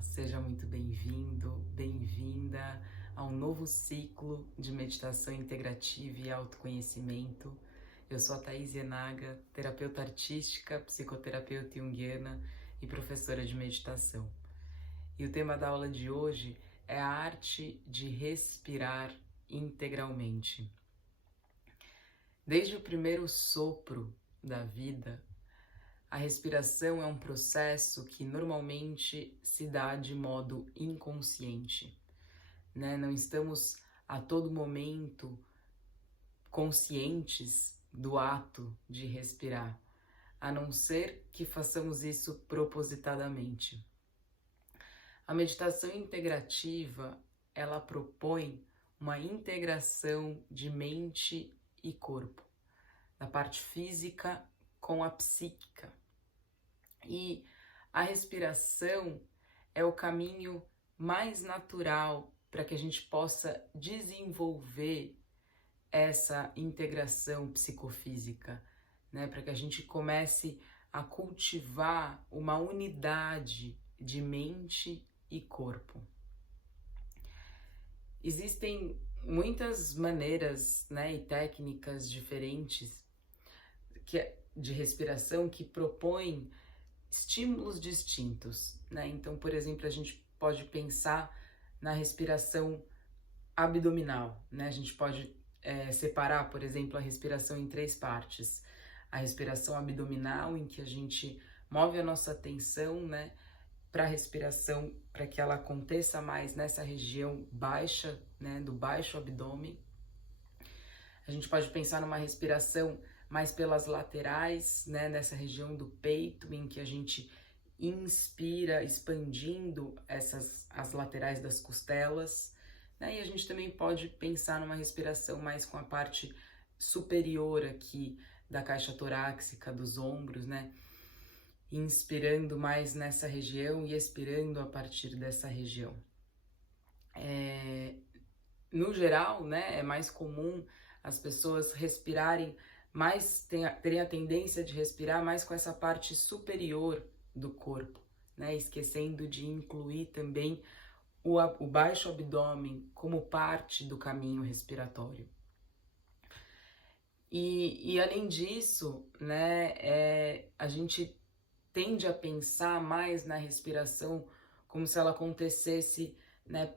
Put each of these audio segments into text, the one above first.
Seja muito bem-vindo, bem-vinda a um novo ciclo de meditação integrativa e autoconhecimento. Eu sou a Thaís Ienaga, terapeuta artística, psicoterapeuta junguiana e professora de meditação. E o tema da aula de hoje é a arte de respirar integralmente. Desde o primeiro sopro da vida, a respiração é um processo que normalmente se dá de modo inconsciente, né? Não estamos a todo momento conscientes do ato de respirar, a não ser que façamos isso propositadamente. A meditação integrativa, ela propõe uma integração de mente e corpo, da parte física com a psíquica. E a respiração é o caminho mais natural para que a gente possa desenvolver essa integração psicofísica, né? Para que a gente comece a cultivar uma unidade de mente e corpo. Existem muitas maneiras, né, e técnicas diferentes de respiração que propõem estímulos distintos, né? Então, por exemplo, a gente pode pensar na respiração abdominal, né? A gente pode separar, por exemplo, a respiração em três partes. A respiração abdominal, em que a gente move a nossa atenção, né, para a respiração, para que ela aconteça mais nessa região baixa, né, do baixo abdômen. A gente pode pensar numa respiração mais pelas laterais, né, nessa região do peito, em que a gente inspira, expandindo as laterais das costelas, né, e a gente também pode pensar numa respiração mais com a parte superior aqui da caixa torácica, dos ombros, né, inspirando mais nessa região e expirando a partir dessa região. No geral, né, é mais comum as pessoas respirarem mais, terem a tendência de respirar mais com essa parte superior do corpo, né, esquecendo de incluir também o baixo abdômen como parte do caminho respiratório. E além disso, né, a gente tende a pensar mais na respiração como se ela acontecesse, né,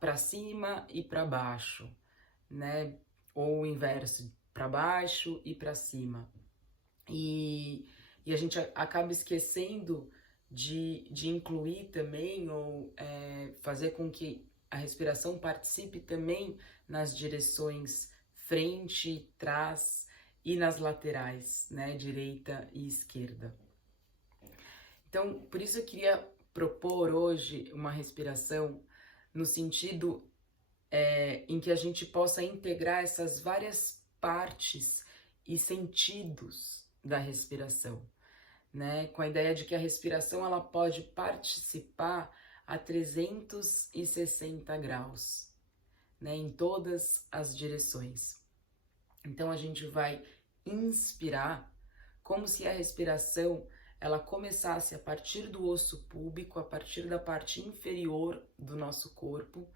para cima e para baixo, né, ou o inverso, para baixo e para cima. E a gente acaba esquecendo de incluir também, ou fazer com que a respiração participe também nas direções frente, trás e nas laterais, né, direita e esquerda. Então, por isso eu queria propor hoje uma respiração no sentido em que a gente possa integrar essas várias partes e sentidos da respiração, né? Com a ideia de que a respiração ela pode participar a 360 graus, né? Em todas as direções. Então a gente vai inspirar como se a respiração ela começasse a partir do osso púbico, a partir da parte inferior do nosso corpo,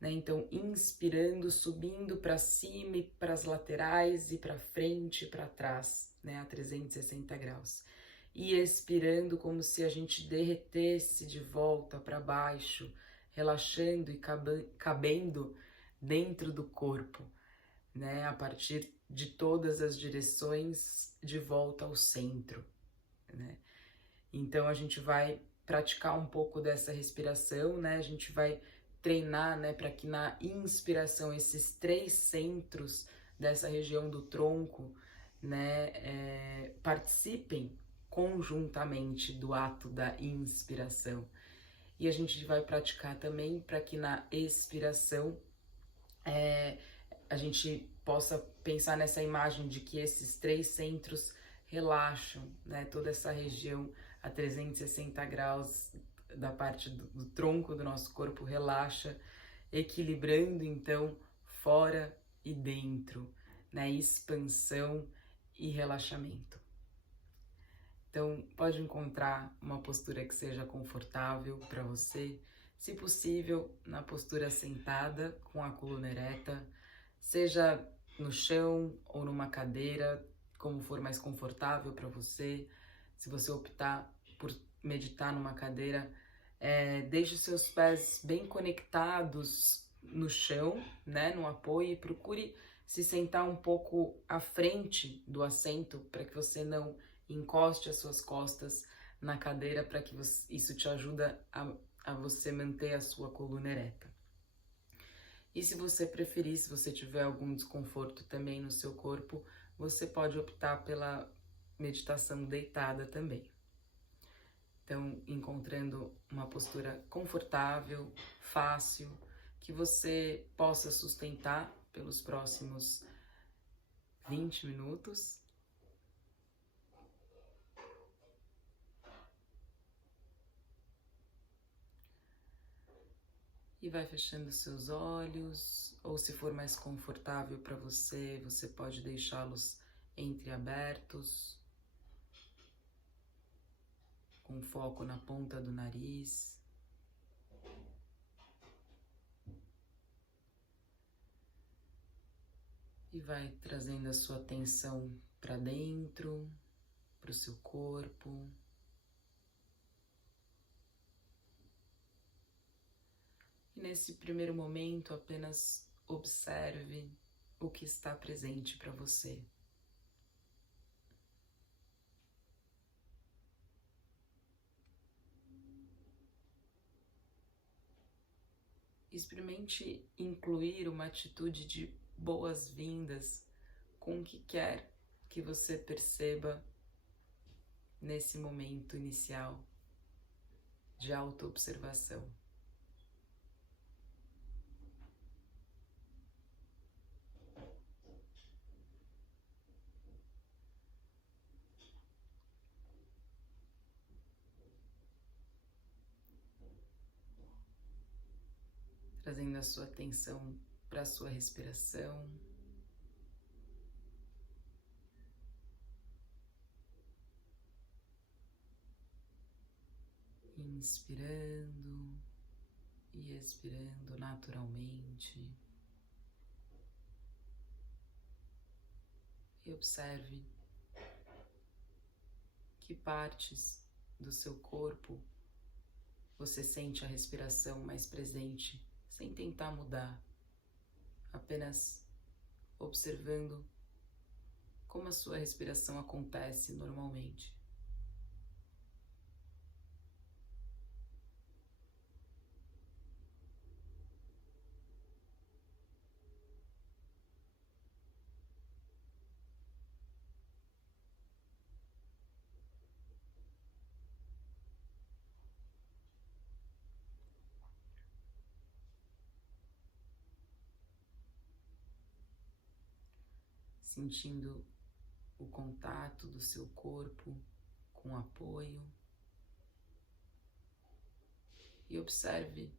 né? Então, inspirando, subindo para cima e para as laterais e para frente e para trás, né? A 360 graus. E expirando como se a gente derretesse de volta para baixo, relaxando e cabendo dentro do corpo, né? A partir de todas as direções de volta ao centro, né? Então a gente vai praticar um pouco dessa respiração, né? A gente vai treinar, né, para que na inspiração esses três centros dessa região do tronco, né, participem conjuntamente do ato da inspiração. E a gente vai praticar também para que na expiração a gente possa pensar nessa imagem de que esses três centros relaxam, né, toda essa região a 360 graus da parte do tronco do nosso corpo relaxa, equilibrando então fora e dentro, né, expansão e relaxamento. Então, pode encontrar uma postura que seja confortável para você, se possível, na postura sentada, com a coluna ereta, seja no chão ou numa cadeira, como for mais confortável para você. Se você optar por meditar numa cadeira, deixe os seus pés bem conectados no chão, né, no apoio, e procure se sentar um pouco à frente do assento para que você não encoste as suas costas na cadeira, para que isso te ajuda a você manter a sua coluna ereta. E se você preferir, se você tiver algum desconforto também no seu corpo, você pode optar pela meditação deitada também. Então, encontrando uma postura confortável, fácil, que você possa sustentar pelos próximos 20 minutos. E vai fechando seus olhos, ou se for mais confortável para você, você pode deixá-los entreabertos, com foco na ponta do nariz. E vai trazendo a sua atenção para dentro, para o seu corpo. E nesse primeiro momento, apenas observe o que está presente para você. Experimente incluir uma atitude de boas-vindas com o que quer que você perceba nesse momento inicial de autoobservação. Trazendo a sua atenção para a sua respiração. Inspirando e expirando naturalmente. E observe que partes do seu corpo você sente a respiração mais presente, sem tentar mudar, apenas observando como a sua respiração acontece normalmente. Sentindo o contato do seu corpo com apoio, e observe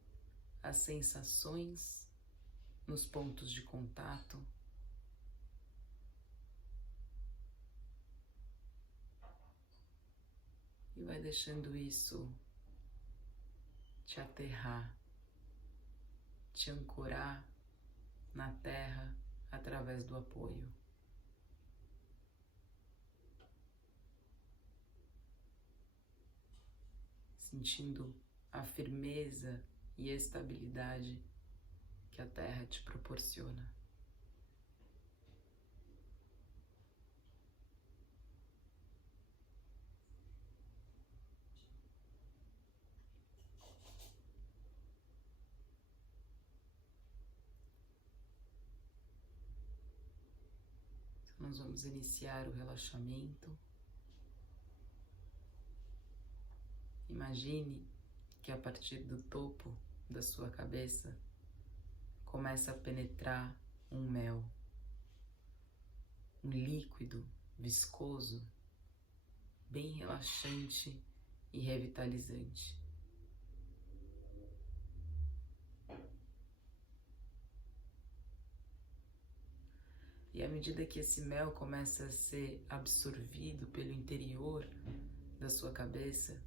as sensações nos pontos de contato. E vai deixando isso te aterrar, te ancorar na terra através do apoio. Sentindo a firmeza e estabilidade que a terra te proporciona. Então, nós vamos iniciar o relaxamento. Imagine que a partir do topo da sua cabeça começa a penetrar um mel, um líquido viscoso, bem relaxante e revitalizante. E à medida que esse mel começa a ser absorvido pelo interior da sua cabeça,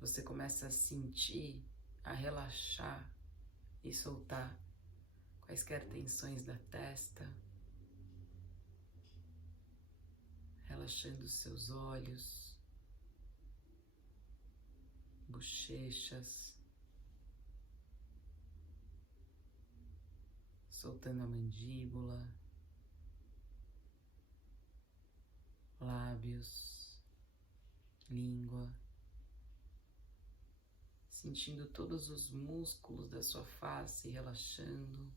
você começa a sentir, a relaxar e soltar quaisquer tensões da testa, relaxando os seus olhos, bochechas, soltando a mandíbula, lábios, língua, sentindo todos os músculos da sua face relaxando.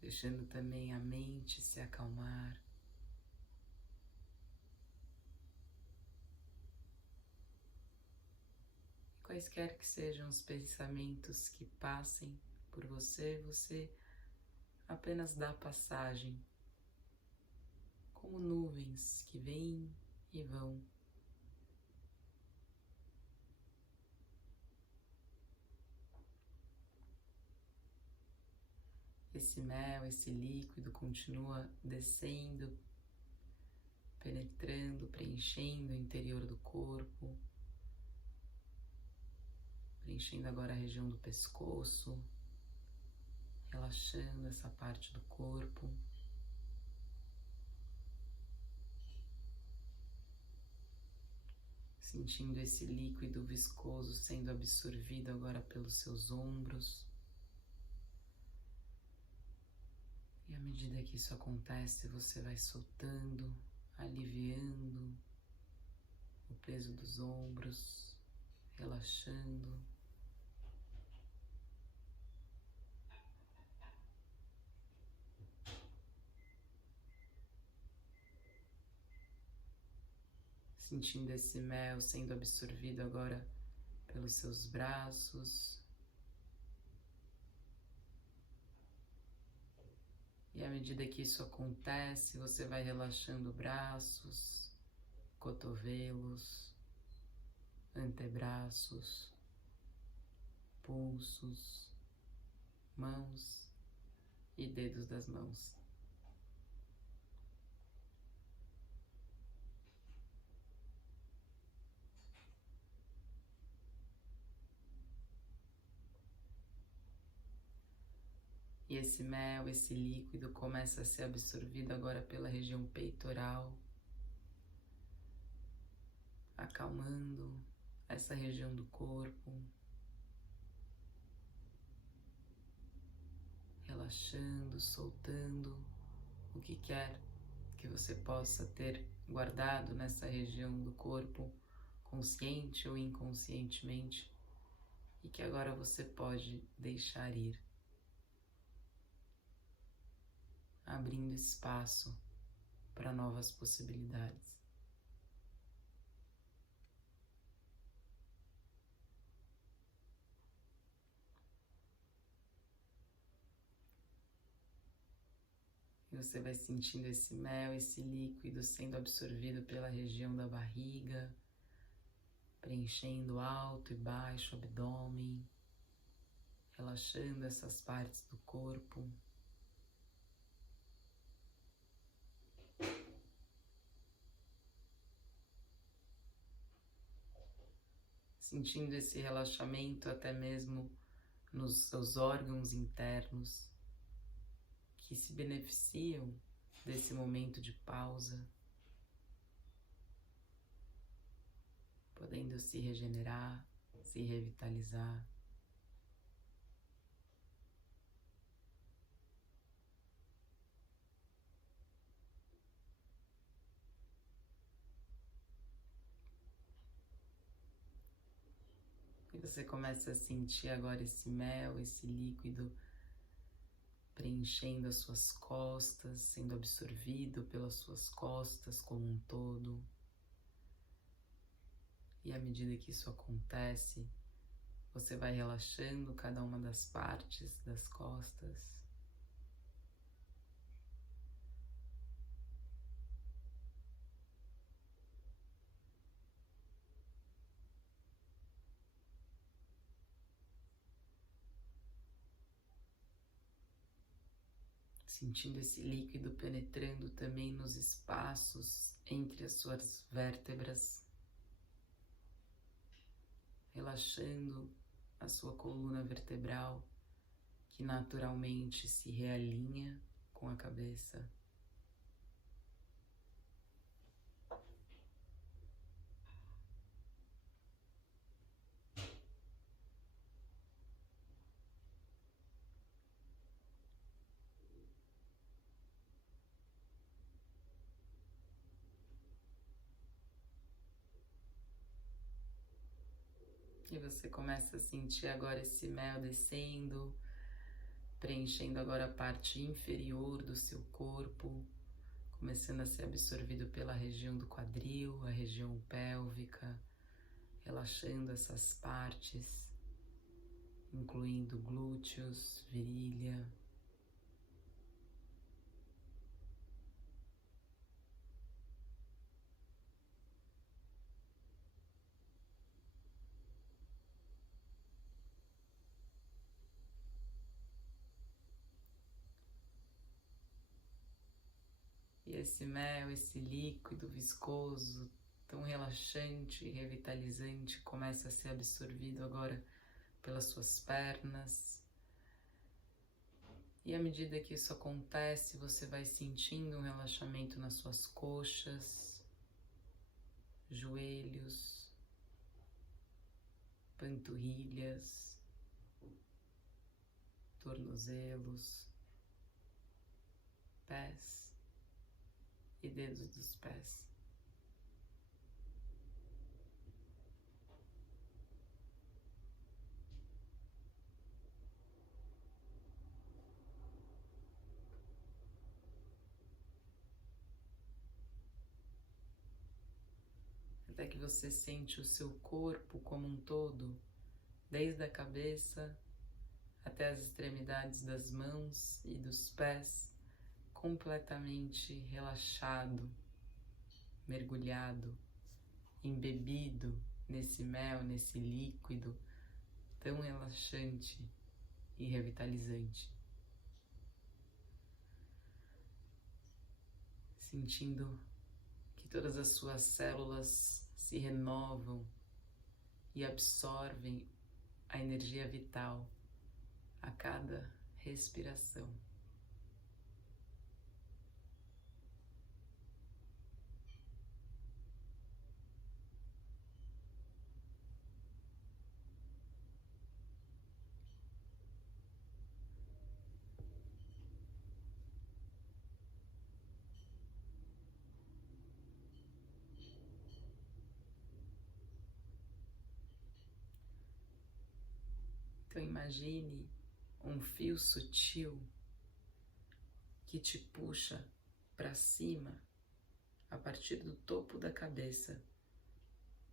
Deixando também a mente se acalmar. Quaisquer que sejam os pensamentos que passem por você, você apenas dá passagem, como nuvens que vêm e vão. Esse mel, esse líquido continua descendo, penetrando, preenchendo o interior do corpo, preenchendo agora a região do pescoço, relaxando essa parte do corpo. Sentindo esse líquido viscoso sendo absorvido agora pelos seus ombros. E à medida que isso acontece, você vai soltando, aliviando o peso dos ombros, relaxando. Sentindo esse mel sendo absorvido agora pelos seus braços. E à medida que isso acontece, você vai relaxando braços, cotovelos, antebraços, pulsos, mãos e dedos das mãos. E esse mel, esse líquido começa a ser absorvido agora pela região peitoral, acalmando essa região do corpo, relaxando, soltando o que quer que você possa ter guardado nessa região do corpo, consciente ou inconscientemente, e que agora você pode deixar ir, abrindo espaço para novas possibilidades. E você vai sentindo esse mel, esse líquido sendo absorvido pela região da barriga, preenchendo alto e baixo o abdômen, relaxando essas partes do corpo. Sentindo esse relaxamento até mesmo nos seus órgãos internos, que se beneficiam desse momento de pausa, podendo se regenerar, se revitalizar. E você começa a sentir agora esse mel, esse líquido preenchendo as suas costas, sendo absorvido pelas suas costas como um todo. E à medida que isso acontece, você vai relaxando cada uma das partes das costas. sentindo esse líquido penetrando também nos espaços entre as suas vértebras, relaxando a sua coluna vertebral, que naturalmente se realinha com a cabeça. E você começa a sentir agora esse mel descendo, preenchendo agora a parte inferior do seu corpo, começando a ser absorvido pela região do quadril, a região pélvica, relaxando essas partes, incluindo glúteos, virilha. E esse mel, esse líquido viscoso, tão relaxante e revitalizante, começa a ser absorvido agora pelas suas pernas. E à medida que isso acontece, você vai sentindo um relaxamento nas suas coxas, joelhos, panturrilhas, tornozelos, pés e dedos dos pés. Até que você sente o seu corpo como um todo, desde a cabeça até as extremidades das mãos e dos pés, completamente relaxado, mergulhado, embebido nesse mel, nesse líquido tão relaxante e revitalizante. Sentindo que todas as suas células se renovam e absorvem a energia vital a cada respiração. Então imagine um fio sutil que te puxa para cima a partir do topo da cabeça,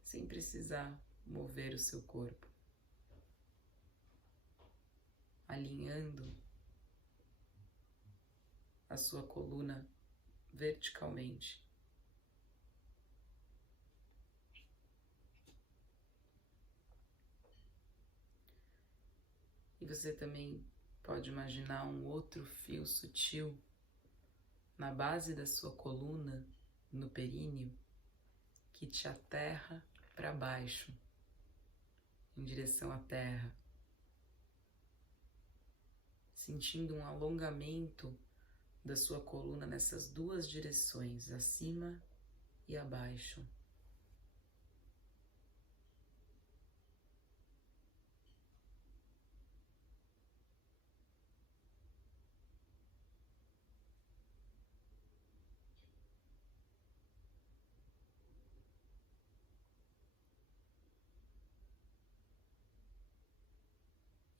sem precisar mover o seu corpo, alinhando a sua coluna verticalmente. E você também pode imaginar um outro fio sutil na base da sua coluna, no períneo, que te aterra para baixo, em direção à terra, sentindo um alongamento da sua coluna nessas duas direções, acima e abaixo.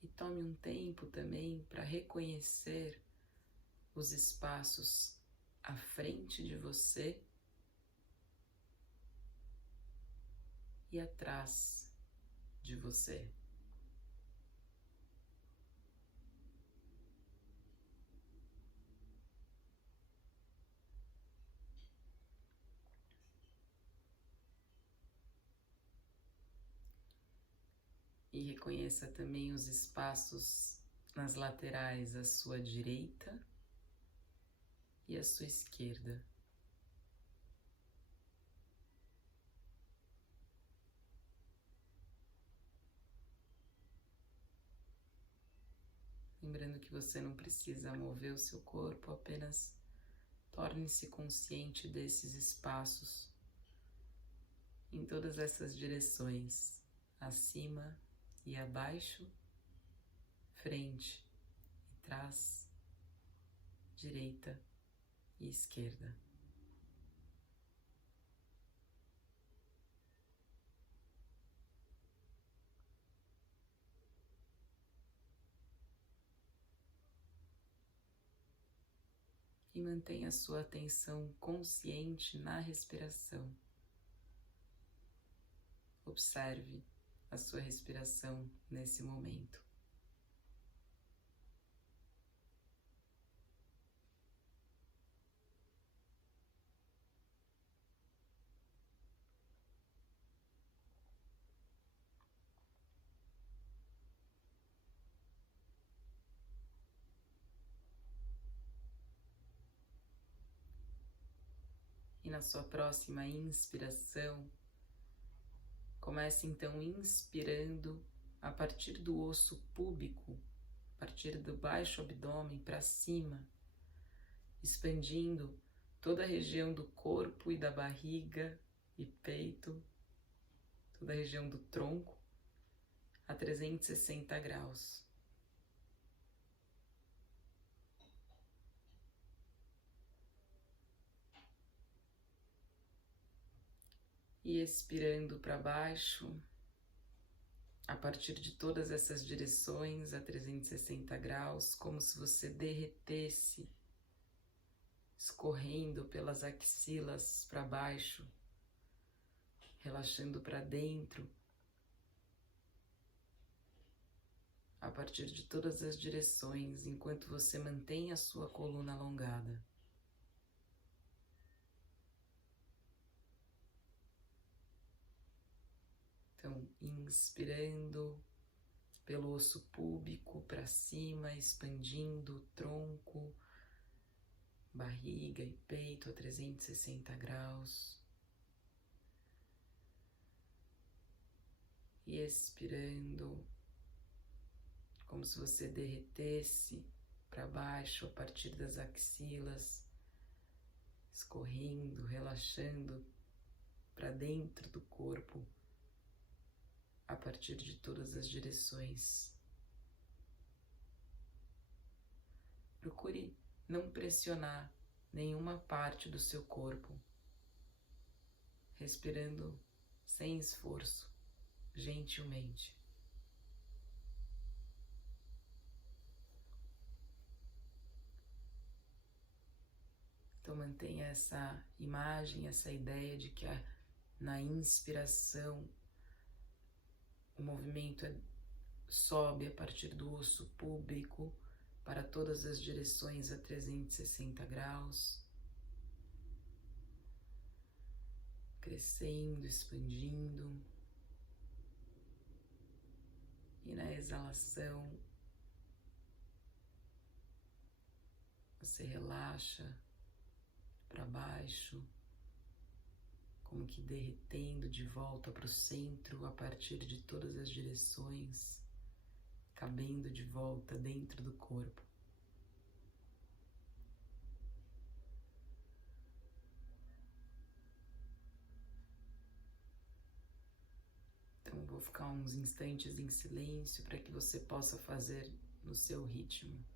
E tome um tempo também para reconhecer os espaços à frente de você e atrás de você. E reconheça também os espaços nas laterais à sua direita e a sua esquerda. Lembrando que você não precisa mover o seu corpo, apenas torne-se consciente desses espaços em todas essas direções, acima e abaixo, frente e trás, direita e esquerda. E mantenha sua atenção consciente na respiração. Observe a sua respiração nesse momento. E na sua próxima inspiração, comece então inspirando a partir do osso púbico, a partir do baixo abdômen para cima, expandindo toda a região do corpo e da barriga e peito, toda a região do tronco, a 360 graus. E expirando para baixo, a partir de todas essas direções, a 360 graus, como se você derretesse, escorrendo pelas axilas para baixo, relaxando para dentro, a partir de todas as direções, enquanto você mantém a sua coluna alongada. Então, inspirando pelo osso púbico para cima, expandindo o tronco, barriga e peito a 360 graus. E expirando, como se você derretesse para baixo a partir das axilas, escorrendo, relaxando para dentro do corpo, a partir de todas as direções. Procure não pressionar nenhuma parte do seu corpo, respirando sem esforço, gentilmente. Então mantenha essa imagem, essa ideia de que na inspiração o movimento sobe a partir do osso púbico para todas as direções a 360 graus, crescendo, expandindo. E na exalação, você relaxa para baixo, como que derretendo de volta para o centro a partir de todas as direções, cabendo de volta dentro do corpo. Então vou ficar uns instantes em silêncio para que você possa fazer no seu ritmo.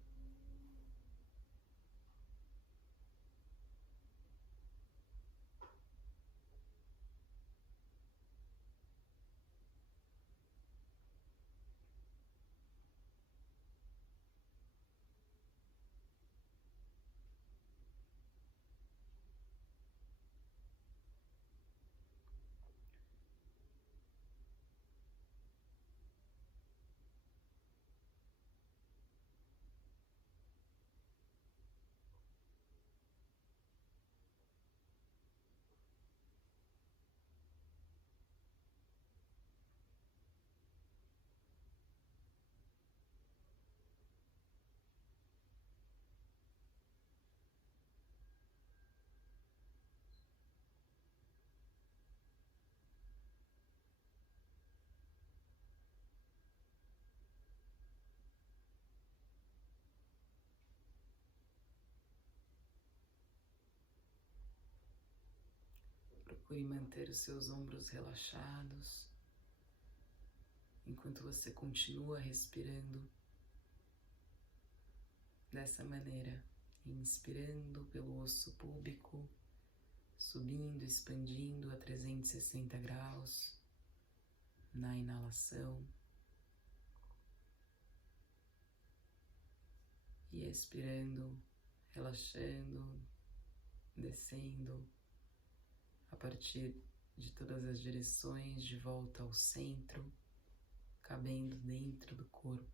Procure manter os seus ombros relaxados, enquanto você continua respirando dessa maneira, inspirando pelo osso púbico, subindo, expandindo a 360 graus na inalação e expirando, relaxando, descendo a partir de todas as direções de volta ao centro, cabendo dentro do corpo.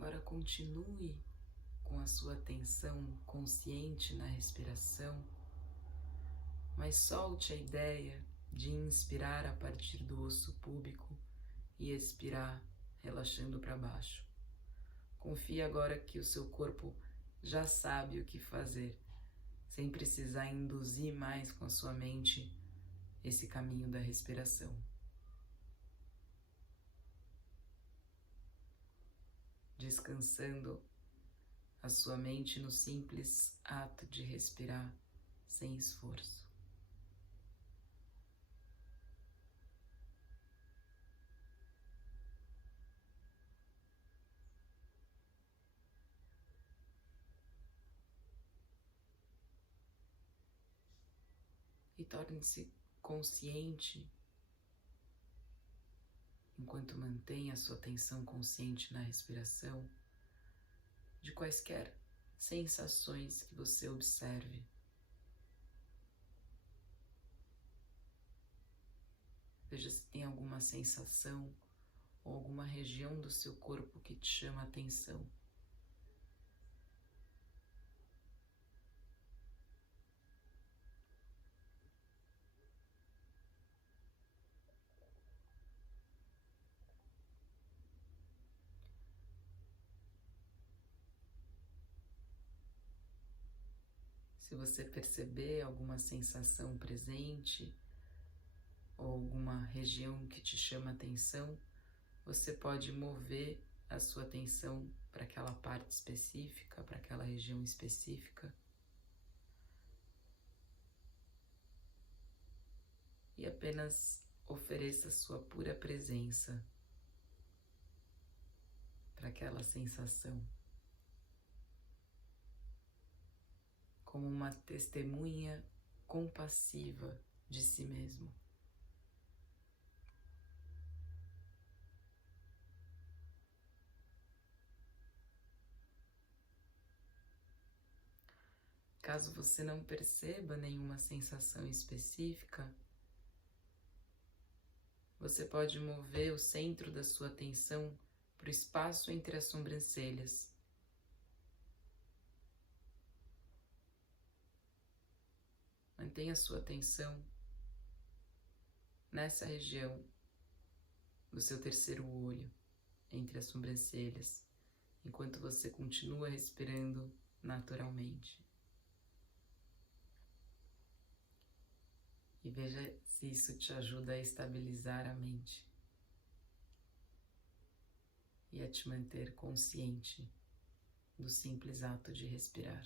Agora continue com a sua atenção consciente na respiração, mas solte a ideia de inspirar a partir do osso púbico e expirar relaxando para baixo. Confie agora que o seu corpo já sabe o que fazer, sem precisar induzir mais com a sua mente esse caminho da respiração. Descansando a sua mente no simples ato de respirar sem esforço. E torne-se consciente, enquanto mantém a sua atenção consciente na respiração, de quaisquer sensações que você observe. Veja se tem alguma sensação ou alguma região do seu corpo que te chama a atenção. Se você perceber alguma sensação presente ou alguma região que te chama atenção, você pode mover a sua atenção para aquela parte específica, para aquela região específica. E apenas ofereça sua pura presença para aquela sensação, como uma testemunha compassiva de si mesmo. Caso você não perceba nenhuma sensação específica, você pode mover o centro da sua atenção para o espaço entre as sobrancelhas. Mantenha a sua atenção nessa região do seu terceiro olho. entre as sobrancelhas, enquanto você continua respirando naturalmente. E veja se isso te ajuda a estabilizar a mente e a te manter consciente do simples ato de respirar.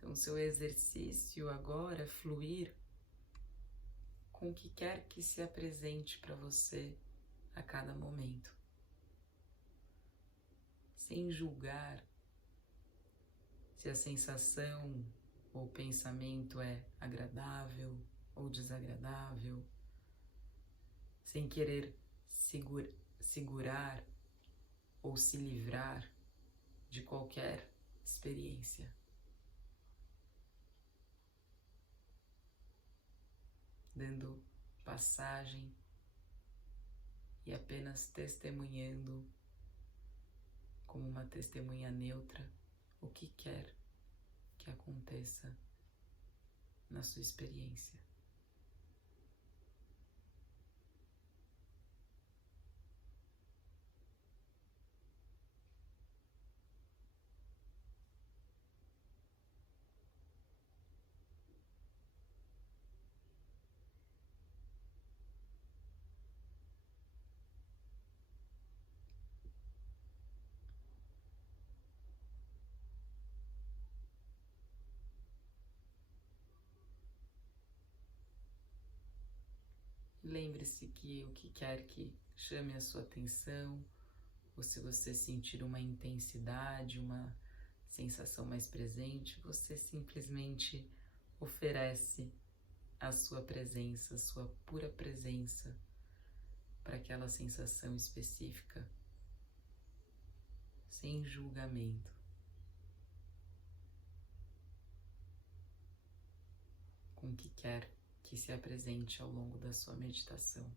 Então, seu exercício agora é fluir com o que quer que se apresente para você a cada momento, sem julgar se a sensação ou pensamento é agradável ou desagradável, sem querer segurar ou se livrar de qualquer experiência. Dando passagem e apenas testemunhando como uma testemunha neutra o que quer que aconteça na sua experiência. Lembre-se que o que quer que chame a sua atenção, ou se você sentir uma intensidade, uma sensação mais presente, você simplesmente oferece a sua presença, a sua pura presença para aquela sensação específica, sem julgamento. Com o que quer que se apresente ao longo da sua meditação.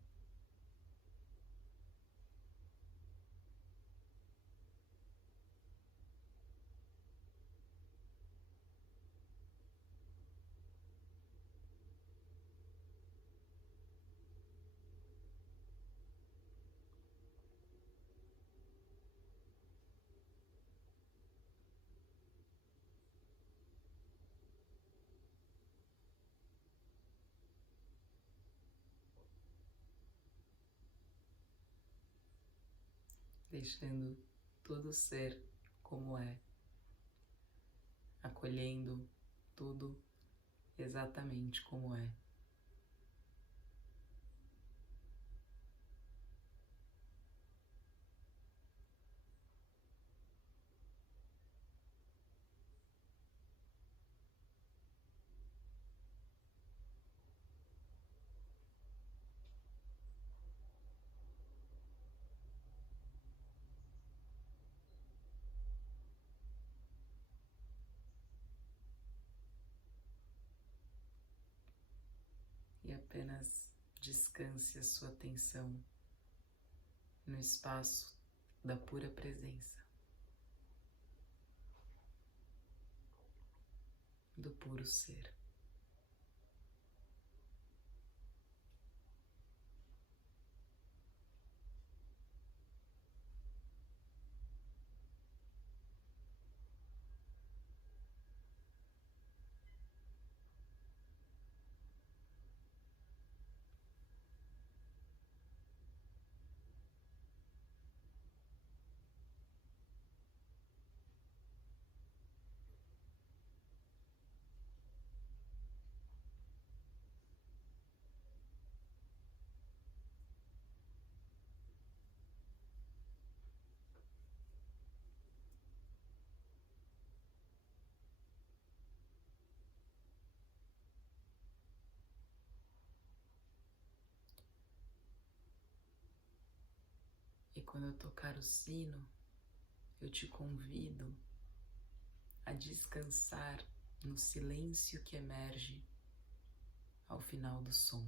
Deixando tudo ser como é, acolhendo tudo exatamente como é. E apenas descanse a sua atenção no espaço da pura presença, do puro ser. E quando eu tocar o sino, eu te convido a descansar no silêncio que emerge ao final do som.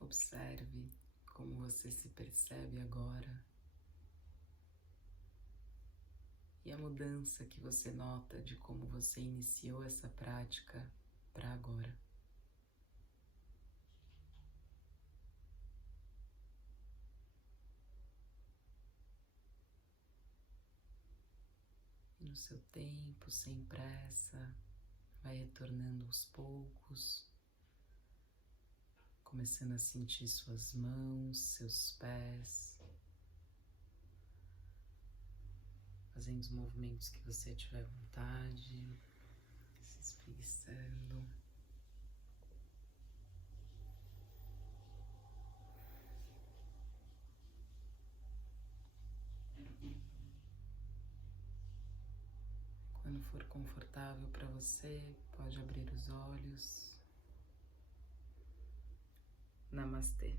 Observe como você se percebe agora e a mudança que você nota de como você iniciou essa prática para agora. E no seu tempo, sem pressa, vai retornando aos poucos, começando a sentir suas mãos, seus pés, fazendo os movimentos que você tiver vontade, se espreguiçando. Quando for confortável para você, pode abrir os olhos. Namastê.